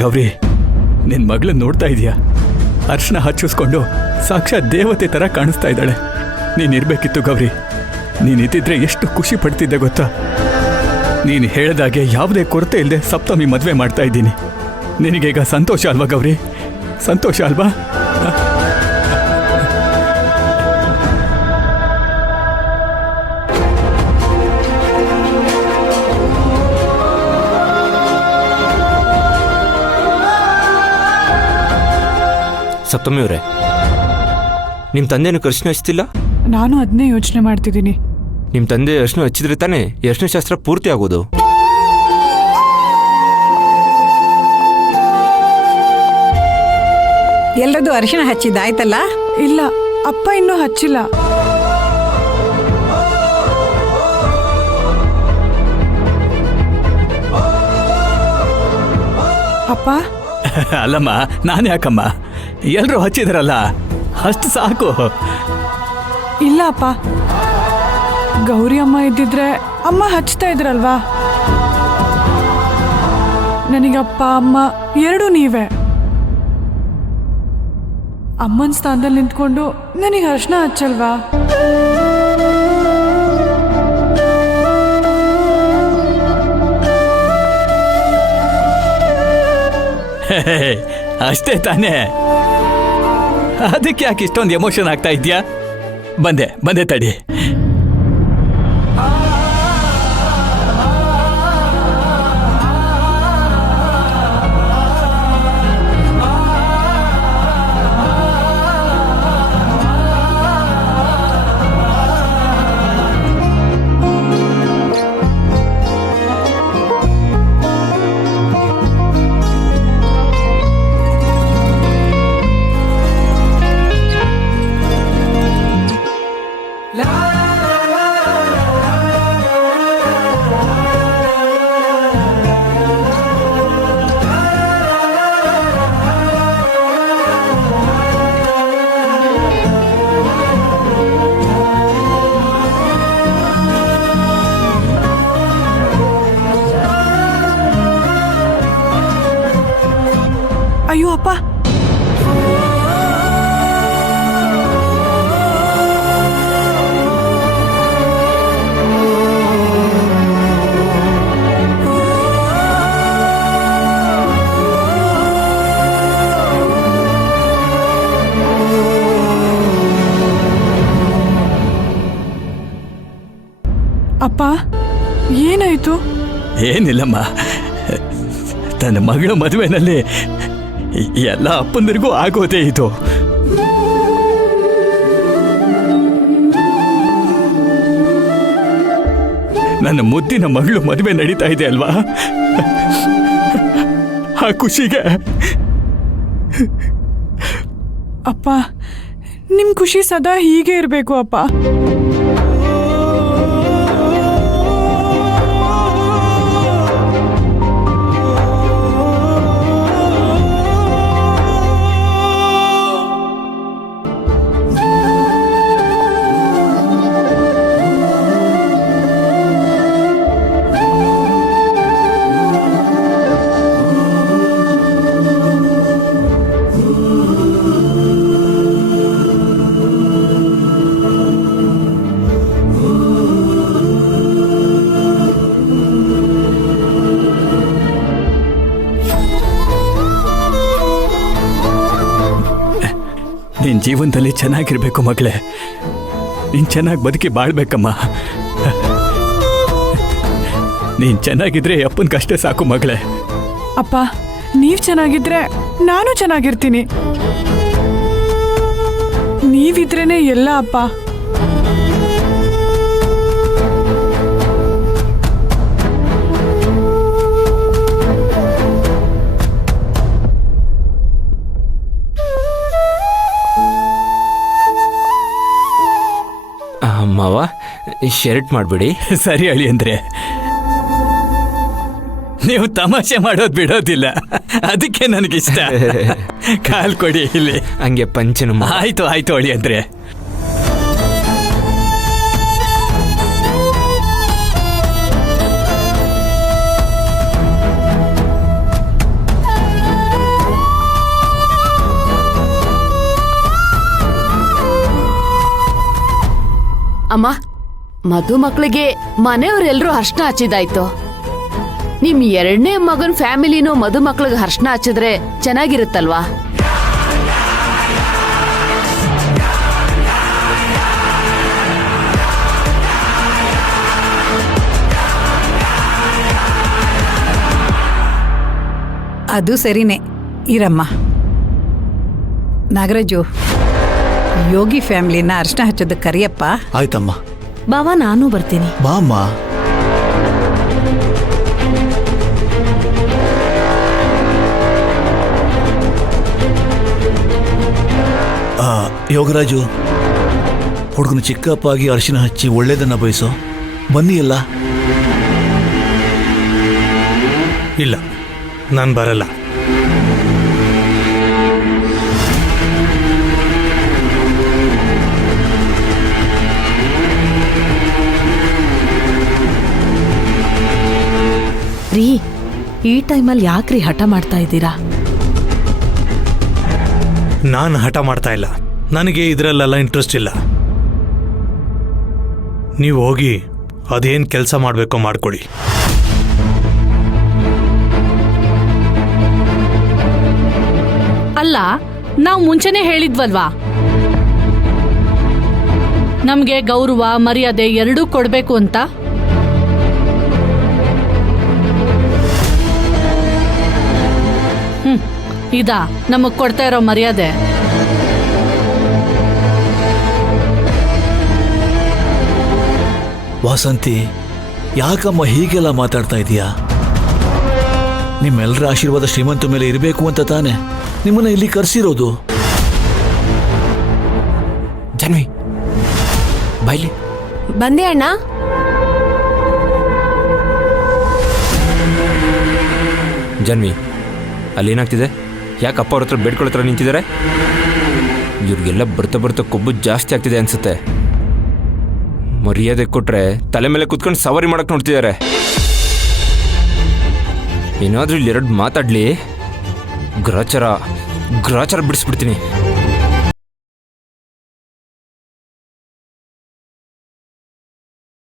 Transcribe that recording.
ಗೌರಿ, ನಿನ್ ಮಗಳನ್ನ ನೋಡ್ತಾ ಇದೀಯಾ? ಅರ್ಶನ ಹಚ್ಚಿಸ್ಕೊಂಡು ಸಾಕ್ಷಾತ್ ದೇವತೆ ತರ ಕಾಣಿಸ್ತಾ ಇದ್ದಾಳೆ. ನೀನಿರ್ಬೇಕಿತ್ತು ಗೌರಿ. ನೀನಿದ್ದಿದ್ರೆ ಎಷ್ಟು ಖುಷಿ ಪಡ್ತಿದ್ದೆ ಗೊತ್ತಾ? ನೀನು ಹೇಳ್ದಾಗೆ ಯಾವುದೇ ಕೊರತೆ ಇಲ್ಲದೆ ಸಪ್ತಮಿ ಮದುವೆ ಮಾಡ್ತಾ ಇದ್ದೀನಿ. ನಿನಗೀಗ ಸಂತೋಷ ಅಲ್ವಾ ಗೌರಿ? ಸಂತೋಷ ಅಲ್ವಾ? ಸಪ್ತಮಿ ಅವರೇ, ನಿಮ್ಮ ತಂದೆನೂ ಅರಿಶಿನ ಹಚ್ತಿಲ್ಲ? ನಾನು ಅದನ್ನೇ ಯೋಚನೆ ಮಾಡ್ತಿದ್ದೀನಿ. ನಿಮ್ಮ ತಂದೆ ಅರಿಶಿನ ಹಚ್ಚಿದ್ರೆ ತಾನೇ ಅರಿಶಿನ ಶಾಸ್ತ್ರ ಪೂರ್ತಿ ಆಗೋದು. ಎಲ್ಲರದು ಅರಿಶಿನ ಹಚ್ಚಿದ್ದಾಯ್ತಲ್ಲ? ಇಲ್ಲ, ಅಪ್ಪ ಇನ್ನೂ ಹಚ್ಚಿಲ್ಲ. ಅಪ್ಪ ಅಲ್ಲಮ್ಮ, ನಾನು ಯಾಕಮ್ಮ? ಎಲ್ರೂ ಹಚ್ಚಿದ್ರಲ್ಲ, ಅಷ್ಟು ಸಾಕು. ಇಲ್ಲ ಅಪ್ಪ, ಗೌರಿ ಅಮ್ಮ ಇದ್ದಿದ್ರೆ ಅಮ್ಮ ಹಚ್ತಾ ಇದ್ರಲ್ವಾ? ನನಗಪ್ಪ ಅಮ್ಮ ಎರಡೂ ನೀವೇ. ಅಮ್ಮನ ಸ್ಥಾನದಲ್ಲಿ ನಿಂತ್ಕೊಂಡು ನನಗೆ ಅರ್ಶನ ಹಚ್ಚಲ್ವಾ? ಅಷ್ಟೇ ತಾನೇ? ಅದಕ್ಕೆ ಯಾಕೆ ಇಷ್ಟೊಂದು ಎಮೋಷನ್ ಆಗ್ತಾ ಇದೆಯಾ? ಬಂದೆ ತಡಿ. ಅಯ್ಯೋ ಅಪ್ಪ, ಅಪ್ಪ ಏನಾಯ್ತು? ಏನಿಲ್ಲಮ್ಮ, ತನ್ನ ಮಗಳ ಮದುವೆನಲ್ಲಿ ಎಲ್ಲ ಅಪ್ಪಂದಿರಿಗೂ ಆಗೋದೇ ಇದು. ನನ್ನ ಮುದ್ದಿನ ಮಗಳು ಮದುವೆ ನಡೀತಾ ಇದೆ ಅಲ್ವಾ? ಆ ಖುಷಿಗೆ. ಅಪ್ಪ, ನಿಮ್ ಖುಷಿ ಸದಾ ಹೀಗೆ ಇರಬೇಕು ಅಪ್ಪ. ನಿನ್ ಜೀವನದಲ್ಲಿ ಚೆನ್ನಾಗಿರ್ಬೇಕು ಮಗಳೇ. ನೀನ್ ಚೆನ್ನಾಗಿ ಬದುಕಿ ಬಾಳ್ಬೇಕಮ್ಮ. ನೀನ್ ಚೆನ್ನಾಗಿದ್ರೆ ಅಪ್ಪನ್ಗಷ್ಟೇ ಸಾಕು ಮಗಳೇ. ಅಪ್ಪ, ನೀವ್ ಚೆನ್ನಾಗಿದ್ರೆ ನಾನು ಚೆನ್ನಾಗಿರ್ತೀನಿ. ನೀವಿದ್ರೇನೆ ಎಲ್ಲ ಅಪ್ಪ. ಮಾವ, ಶರ್ಟ್ ಮಾಡಬೇಡಿ. ಸರಿ ಅಳಿ ಅಂದ್ರೆ ನೀವು ತಮಾಷೆ ಮಾಡೋದು ಬಿಡೋದಿಲ್ಲ, ಅದಕ್ಕೆ ನನಗಿಷ್ಟ. ಕಾಲ್ ಕೊಡಿ ಇಲ್ಲಿ. ಹಂಗೆ ಪಂಚನ. ಆಯ್ತು ಅಳಿ ಅಂದ್ರೆ. ಅಮ್ಮ, ಮದುಮಕ್ಳಿಗೆ ಮನೆಯವರೆಲ್ಲರೂ ಅರ್ಶನ ಹಚ್ಚಿದಾಯ್ತು. ನಿಮ್ 2ನೇ ಮಗನ್ ಫ್ಯಾಮಿಲಿನೂ ಮದುಮಕ್ಳಿಗೆ ಅರ್ಶನ ಹಚ್ಚಿದ್ರೆ ಚೆನ್ನಾಗಿರುತ್ತಲ್ವಾ? ಅದು ಸರಿನೇ. ಇರಮ್ಮ. ನಾಗರಾಜು, ಯೋಗಿ ಫ್ಯಾಮಿಲಿನ ಅರ್ಶನ ಹಚ್ಚೋದಕ್ಕೆ ಕರಿಯಪ್ಪ. ಆಯ್ತಮ್ಮ. ಬಾವಾ, ನಾನು ಬರ್ತೀನಿ. ಬಾಮ್ಮ. ಯೋಗರಾಜು, ಹುಡುಗನ ಚಿಕ್ಕಪ್ಪಾಗಿ ಅರಿಶಿನ ಹಚ್ಚಿ ಒಳ್ಳೇದನ್ನ ಬಯಸೋ. ಬನ್ನಿ ಎಲ್ಲ. ಇಲ್ಲ, ನಾನು ಬರಲ್ಲ. ರೀ, ಈ ಟೈಮಲ್ಲಿ ಯಾಕ್ರಿ ಹಠ ಮಾಡ್ತಾ ಇದ್ದೀರಾ? ನಾನು ಹಠ ಮಾಡ್ತಾ ಇಲ್ಲ. ನನಗೆ ಇದರಲ್ಲೆಲ್ಲ ಇಂಟ್ರೆಸ್ಟ್ ಇಲ್ಲ. ನೀವು ಹೋಗಿ ಅದೇನು ಕೆಲಸ ಮಾಡಬೇಕೋ ಮಾಡ್ಕೊಳ್ಳಿ. ಅಲ್ಲ, ನಾವು ಮುಂಚೆನೆ ಹೇಳಿದ್ವಲ್ವಾ, ನಮ್ಗೆ ಗೌರವ ಮರ್ಯಾದೆ ಎರಡೂ ಕೊಡ್ಬೇಕು ಅಂತ. ಇದಾ ನಮಗ್ ಕೊಡ್ತಾ ಇರೋ ಮರ್ಯಾದೆ? ವಾಸಂತಿ, ಯಾಕಮ್ಮ ಹೀಗೆಲ್ಲ ಮಾತಾಡ್ತಾ ಇದೀಯಾ? ನಿಮ್ಮೆಲ್ಲರ ಆಶೀರ್ವಾದ ಶ್ರೀಮಂತ ಮೇಲೆ ಇರಬೇಕು ಅಂತ ತಾನೆ ನಿಮ್ಮನ್ನ ಇಲ್ಲಿ ಕರೆಸಿರೋದು. ಜಾನ್ವಿ, ಬಾಯ್ಲಿ. ಬಂದೆ ಅಣ್ಣ. ಜಾನ್ವಿ, ಅಲ್ಲೇನಾಗ್ತಿದೆ? ಯಾಕೆ ಅಪ್ಪ ಅವ್ರ ಹತ್ರ ಬೇಡ್ಕೊಳ್ಳೋ ಹತ್ರ ನಿಂತಿದ್ದಾರೆ? ಇವ್ರಿಗೆಲ್ಲ ಬರ್ತಾ ಬರ್ತಾ ಕೊಬ್ಬು ಜಾಸ್ತಿ ಆಗ್ತಿದೆ ಅನ್ಸುತ್ತೆ. ಮರ್ಯಾದೆ ಕೊಟ್ರೆ ತಲೆ ಮೇಲೆ ಕುತ್ಕೊಂಡು ಸವಾರಿ ಮಾಡಕ್ ನೋಡ್ತಿದ್ದಾರೆ. ಏನಾದ್ರೂ ಇಲ್ಲಿ 2 ಮಾತಾಡ್ಲಿ, ಗ್ರಾಚಾರ ಬಿಡಿಸ್ಬಿಡ್ತೀನಿ.